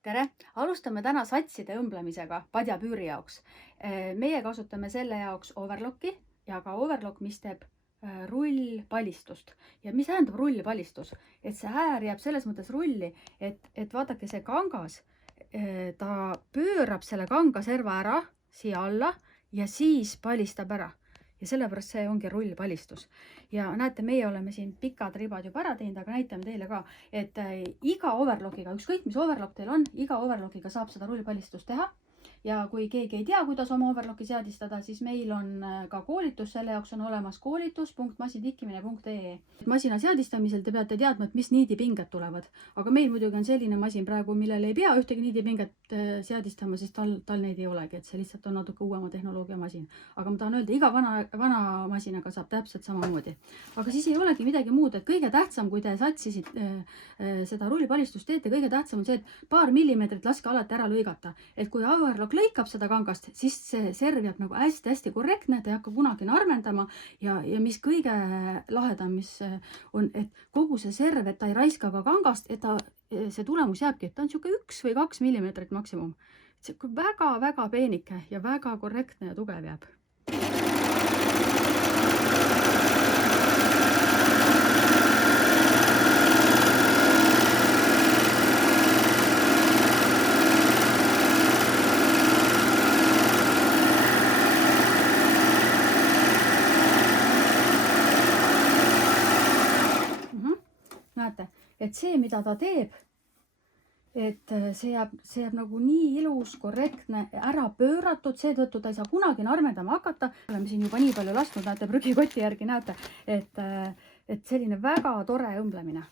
Tere! Alustame täna satside õmblemisega padjapüüri jaoks. Meie kasutame selle jaoks overlocki ja ka overlock, mis teeb rullpalistust. Ja mis tähendab rullpalistus? Et see äär jääb selles mõttes rulli, et vaadake see kangas, ta pöörab selle kangaserva ära siia alla ja siis palistab ära. Ja sellepärast see ongi rullpalistus. Ja näete, meie oleme siin pikad ribad juba ära teinud, aga näitame teile ka, et iga overlockiga, ükskõik mis overlock teil on, iga overlockiga saab seda rullpalistust teha. Ja kui keegi ei tea, kuidas oma overlocki seadistada, siis meil on ka koolitus, selle jaoks on olemas koolitus.masitikkimine.ee. Masina seadistamisel te peate teadma, et mis niidipinged tulevad. Aga meil muidugi on selline masin praegu, millel ei pea ühtegi niidipinget seadistama, sest tal neid ei olegi, et see lihtsalt on natuke uuema tehnoloogia masin. Aga ma tahan öelda, iga vana masinaga saab täpselt samamoodi. Aga siis ei olegi midagi muud, et kõige tähtsam, kui te satsisid seda rullipalistust teete, kõige tähtsam on see, et paar millimeetrit laske alati ära lõigata. Et kui overlock lõikab seda kangast, siis see serv jääb nagu hästi korrektne, ta ei hakka kunagi narmendama ja mis kõige lahedam, mis on, et kogu see serv, et ta ei raiska ka kangast, et see tulemus jääbki, et ta on siuke 1 või 2 millimeetrit maksimum. See on väga peenike ja väga korrektne ja tugev jääb. Näete, et see, mida ta teeb, et see jääb nagu nii ilus, korrektne, ära pööratud, seetõttu ta ei saa kunagi narmendama hakata. Oleme siin juba nii palju lasknud, näete, prügikoti järgi näete, et selline väga tore õmblemine.